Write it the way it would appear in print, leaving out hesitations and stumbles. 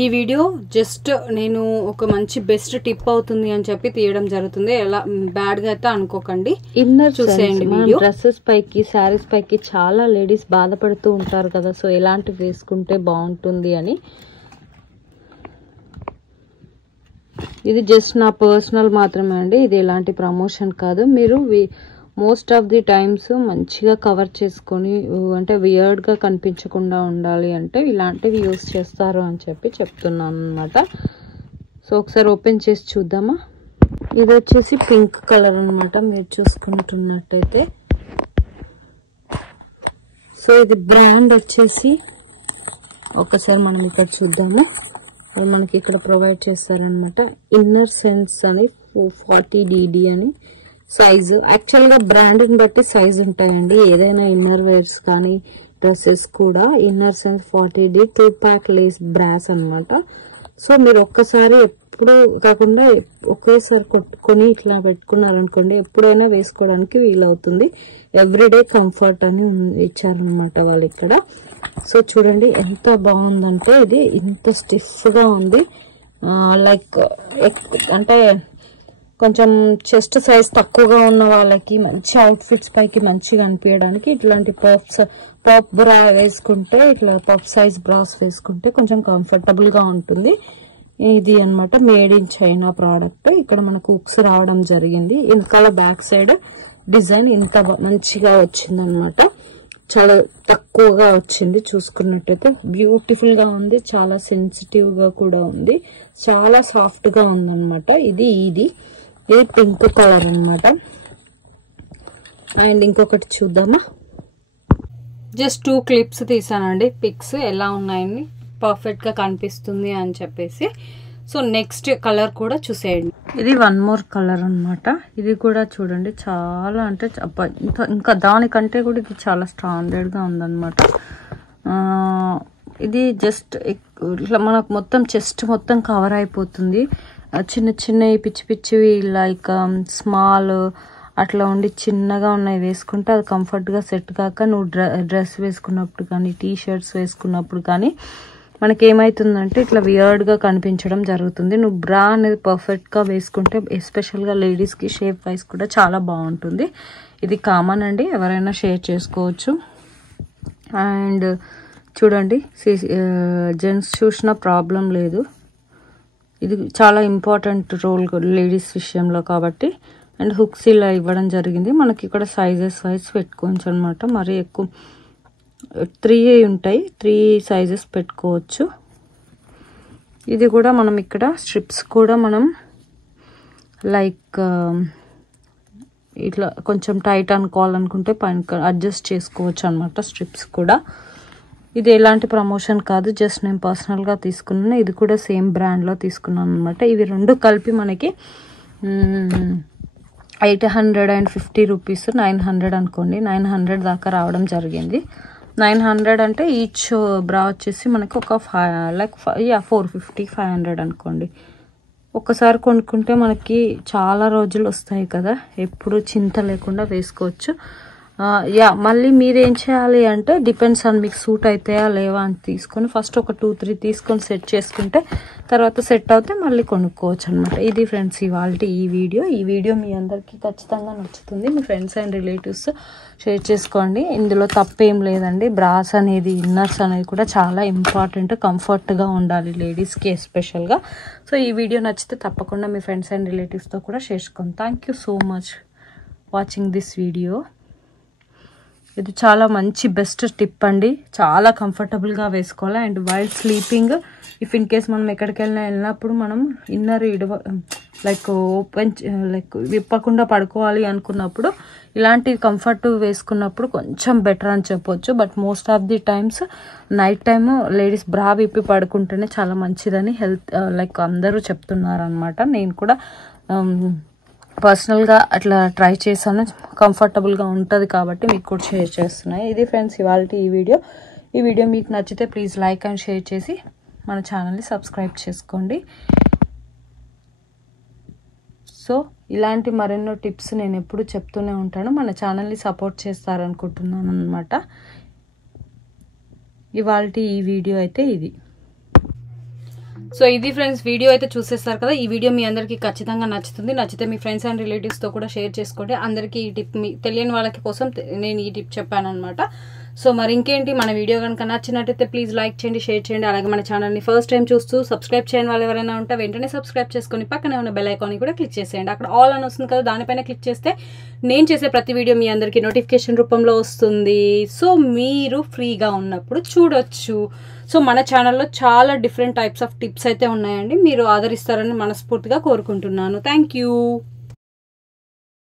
ఈ video just నేను ఒక మంచి బెస్ట్ టిప్ అవుతుంది అని చెప్పి తీయడం జరుగుతుంది. ఎలా బ్యాడ్ గా అయితే అనుకోకండి. ఇన్నర్ చూసేయండి మనం వీడియో. డ్రెస్సెస్ పైకి శారీస్ పైకి చాలా లేడీస్ బాధపడుతూ ఉంటారు కదా, సో ఎలాంటివి వేసుకుంటే బాగుంటుంది అని. ఇది జస్ట్ నా పర్సనల్ మాత్రమే అండి, ఇది ఎలాంటి ప్రమోషన్ కాదు. మీరు మోస్ట్ ఆఫ్ ది టైమ్స్ మంచిగా కవర్ చేసుకొని అంటే వియర్డ్ గా కనిపించకుండా ఉండాలి అంటే ఇలాంటివి యూస్ చేస్తారు అని చెప్పి చెప్తున్నాను అనమాట. సో ఒకసారి ఓపెన్ చేసి చూద్దామా. ఇది వచ్చేసి పింక్ కలర్ అనమాట, మీరు చూసుకుంటున్నట్టయితే. సో ఇది బ్రాండ్ వచ్చేసి ఒకసారి మనం ఇక్కడ చూద్దాము. మనకి ఇక్కడ ప్రొవైడ్ చేస్తారనమాట. ఇన్నర్ సెన్స్ అని 40DD అని సైజు. యాక్చువల్ గా బ్రాండ్ని బట్టి సైజ్ ఉంటాయండి, ఏదైనా ఇన్నర్ వేర్స్ కానీ డ్రెస్సెస్ కూడా. Inner sense 40D 2-pack lace bras అనమాట. సో మీరు ఒక్కసారి ఎప్పుడు కాకుండా ఒకేసారి కొట్టుకొని ఇట్లా పెట్టుకున్నారనుకోండి, ఎప్పుడైనా వేసుకోవడానికి వీలవుతుంది. ఎవ్రీడే కంఫర్ట్ అని ఇచ్చారనమాట వాళ్ళు ఇక్కడ. సో చూడండి ఎంత బాగుందంటే, ఇది ఇంత స్టిఫ్ గా ఉంది. లైక్ అంటే కొంచెం చెస్ట్ సైజ్ తక్కువగా ఉన్న వాళ్ళకి మంచి అవుట్ఫిట్స్ పైకి మంచిగా అనిపించడానికి ఇట్లాంటి పఫ్ బ్రా వేసుకుంటే, ఇట్లా పఫ్ సైజ్ బ్రాస్ వేసుకుంటే కొంచెం కంఫర్టబుల్ గా ఉంటుంది. ఇది అన్నమాట మేడ్ ఇన్ చైనా ప్రోడక్ట్. ఇక్కడ మనకు హుక్స్ రావడం జరిగింది. ఇంకా బ్యాక్ సైడ్ డిజైన్ ఇంత మంచిగా వచ్చింది అనమాట. చాలా తక్కువగా వచ్చింది. చూసుకున్నట్టయితే బ్యూటిఫుల్ గా ఉంది, చాలా సెన్సిటివ్ గా కూడా ఉంది, చాలా సాఫ్ట్ గా ఉంది అనమాట. ఇది పింక్ కలర్ అనమాట. అండ్ ఇంకొకటి చూద్దామా. జస్ట్ 2 క్లిప్స్ తీసానండి, పిక్స్ ఎలా ఉన్నాయని పర్ఫెక్ట్ గా కనిపిస్తుంది అని చెప్పేసి. సో నెక్స్ట్ కలర్ కూడా చూసేయండి. ఇది 1 more కలర్ అనమాట. ఇది కూడా చూడండి చాలా అంటే ఇంకా దానికంటే కూడా ఇది చాలా స్టాండర్డ్ గా ఉందన్నమాట. ఇది జస్ట్ ఇట్లా మనకు మొత్తం చెస్ట్ మొత్తం కవర్ అయిపోతుంది. చిన్న చిన్నవి పిచ్చి పిచ్చివి లైక్ స్మాల్ అట్లా ఉండి చిన్నగా ఉన్నాయి వేసుకుంటే అది కంఫర్ట్ గా సెట్ కాక నువ్వు డ్రెస్ వేసుకున్నప్పుడు కానీ టీ షర్ట్స్ వేసుకున్నప్పుడు కానీ మనకి ఏమైతుందంటే ఇట్లా వియర్డ్ గా కనిపించడం జరుగుతుంది. నువ్వు బ్రా అనేది పర్ఫెక్ట్ గా వేసుకుంటే ఎస్పెషల్ గా లేడీస్ కి షేప్ వైస్ కూడా చాలా బాగుంటుంది. ఇది కామన్ అండి, ఎవరైనా షేర్ చేసుకోవచ్చు. అండ్ చూడండి జెంట్స్ చూసిన ప్రాబ్లం లేదు. ఇది చాలా ఇంపార్టెంట్ రోల్ లేడీస్ విషయంలో కాబట్టి. అండ్ హుక్స్ ఇలా ఇవ్వడం జరిగింది. మనకి ఇక్కడ సైజెస్ వైజ్ పెట్టుకోవచ్చు అనమాట. మరి ఎక్కువ 3 ఉంటాయి, 3 సైజెస్ పెట్టుకోవచ్చు. ఇది కూడా మనం ఇక్కడ స్ట్రిప్స్ కూడా మనం లైక్ ఇట్లా కొంచెం టైట్ అనుకోవాలనుకుంటే పైన అడ్జస్ట్ చేసుకోవచ్చు అనమాట స్ట్రిప్స్ కూడా. ఇది ఎలాంటి ప్రమోషన్ కాదు, జస్ట్ నేను పర్సనల్గా తీసుకున్నాను. ఇది కూడా సేమ్ బ్రాండ్లో తీసుకున్నాను అనమాట. ఇవి 2 కలిపి మనకి 850 రూపీస్, 900 అనుకోండి, 900 దాకా రావడం జరిగింది. 900 అంటే ఈచ్ బ్రా వచ్చేసి మనకి ఒక 450, 500 అనుకోండి. ఒక్కసారి కొనుక్కుంటే మనకి చాలా రోజులు వస్తాయి కదా, ఎప్పుడు చింత లేకుండా వేసుకోవచ్చు. మళ్ళీ మీరేం చేయాలి అంటే డిపెండ్స్ ఆన్ మీకు సూట్ అవుతాయా లేవా అని తీసుకొని ఫస్ట్ ఒక 2-3 తీసుకొని సెట్ చేసుకుంటే తర్వాత సెట్ అవుతే మళ్ళీ కొనుక్కోవచ్చు అనమాట. ఇది ఫ్రెండ్స్ ఇవాళ ఈ వీడియో మీ అందరికీ ఖచ్చితంగా నచ్చుతుంది. మీ ఫ్రెండ్స్ అండ్ రిలేటివ్స్ షేర్ చేసుకోండి. ఇందులో తప్పేం లేదండి. బ్రాస్ అనేది ఇన్నర్స్ అనేది కూడా చాలా ఇంపార్టెంట్, కంఫర్ట్గా ఉండాలి లేడీస్కి ఎస్పెషల్గా. సో ఈ వీడియో నచ్చితే తప్పకుండా మీ ఫ్రెండ్స్ అండ్ రిలేటివ్స్తో కూడా షేర్ చేసుకోండి. Thank you so much watching this video. ఇది చాలా మంచి బెస్ట్ టిప్ అండి, చాలా కంఫర్టబుల్గా వేసుకోవాలి. And while sleeping if in case మనం ఎక్కడికి వెళ్ళినప్పుడు మనం ఇన్నర్ లైక్ విప్పకుండా పడుకోవాలి అనుకున్నప్పుడు ఇలాంటి కంఫర్ట్ వేసుకున్నప్పుడు కొంచెం బెటర్ అని చెప్పొచ్చు. But most of the times night time ladies బ్రా విప్పి పడుకుంటేనే చాలా మంచిదని లైక్ అందరూ చెప్తున్నారు అనమాట. నేను కూడా పర్సనల్గా అట్లా ట్రై చేశాను, కంఫర్టబుల్గా ఉంటుంది కాబట్టి మీకు కూడా షేర్ చేస్తున్నాయి. ఇది ఫ్రెండ్స్ ఇవాళ ఈ వీడియో మీకు నచ్చితే ప్లీజ్ లైక్ అండ్ షేర్ చేసి మన ఛానల్ని సబ్స్క్రైబ్ చేసుకోండి. సో ఇలాంటి మరెన్నో టిప్స్ నేను ఎప్పుడు చెప్తూనే ఉంటాను. మన ఛానల్ని సపోర్ట్ చేస్తారనుకుంటున్నాను అనమాట. ఇవాళ ఈ వీడియో అయితే ఇది. సో ఇది ఫ్రెండ్స్ వీడియో అయితే చూసేస్తారు కదా. ఈ వీడియో మీ అందరికీ ఖచ్చితంగా నచ్చుతుంది. నచ్చితే మీ ఫ్రెండ్స్ అండ్ రిలేటివ్స్తో కూడా షేర్ చేసుకోండి. అందరికీ ఈ టిప్ తెలియని వాళ్ళకి కోసం నేను ఈ టిప్ చెప్పాను అనమాట. సో మరి ఇంకేంటి, మన వీడియో కనుక నచ్చినట్టయితే ప్లీజ్ లైక్ చేయండి, షేర్ చేయండి. అలాగే మన ఛానల్ని ఫస్ట్ టైం చూస్తూ సబ్స్క్రైబ్ చేయని వాళ్ళు ఎవరైనా ఉంటే వెంటనే సబ్స్క్రైబ్ చేసుకొని పక్కనే ఉన్న బెల్ ఐకాన్ని కూడా క్లిక్ చేసేయండి. అక్కడ ఆల్ అని వస్తుంది కదా, దానిపైన క్లిక్ చేస్తే నేను చేసే ప్రతి వీడియో మీ అందరికీ నోటిఫికేషన్ రూపంలో వస్తుంది. సో మీరు ఫ్రీగా ఉన్నప్పుడు చూడొచ్చు. సో మన ఛానల్లో చాలా డిఫరెంట్ టైప్స్ ఆఫ్ టిప్స్ అయితే ఉన్నాయండి. మీరు ఆదరిస్తారని మనస్ఫూర్తిగా కోరుకుంటున్నాను. Thank you.